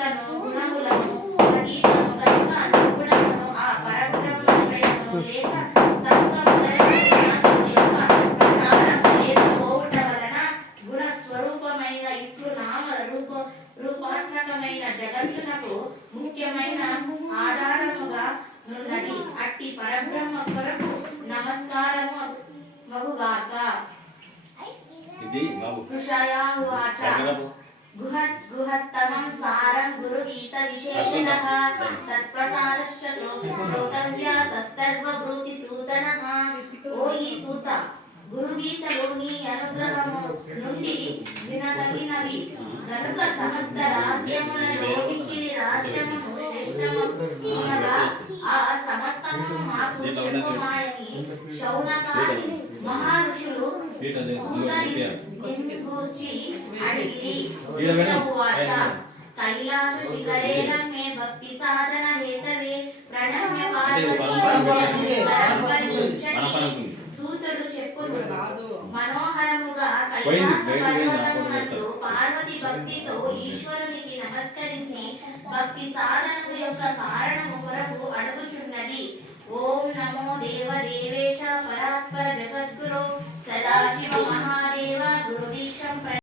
శక్తులను గుణములను అతీతము కనుక నిర్గుణమును ఆ పరబ్రహ్మాశ్రయము లేక సంగముదైన యొక్క ప్రచారము లేకపోవుట వలన గుణ స్వరూపమైన ఇట్లు నామ రూపాత్మకమైన జగత్తునకు ముఖ్యమైన ఆధారముగా నున్నది. అట్టి పరబ్రహ్మ కొరకు నమస్కారము మగుగాక. ఇది బాబు కృషయావాచ గుహత్తమం సారం గురుగీత విశేషితః తత్ప్రసాదశ్చ శ్రోతవ్యా తస్తర్వభృతి సూతనః. ఓ ఈ సూత, గురుగీతలు నీ అనుగ్రహము నుండి వినదగినవి కనుక సమస్త రహస్యములలో మిక్కిలి రహస్యమును శ్రేష్టముగా ఆ సమస్తమును మాకు చెప్పుమాయని శౌనకాది మహర్షులు గూర్చి అడిగిరి. కైలాస శిఖరేణం మే భక్తి సాధన హేతవే ప్రణమ్య పార్వతీ. సూతుడు చెప్పును మనోహరముగా కైలాస పర్వతమునందు పార్వతి భక్తితో ఈశ్వరునికి నమస్కరించి భక్తి సాధనము యొక్క కారణము కొరకు అడుగుచున్నది. ఓం నమో దేవ దేవేశ పరాత్పర జగత్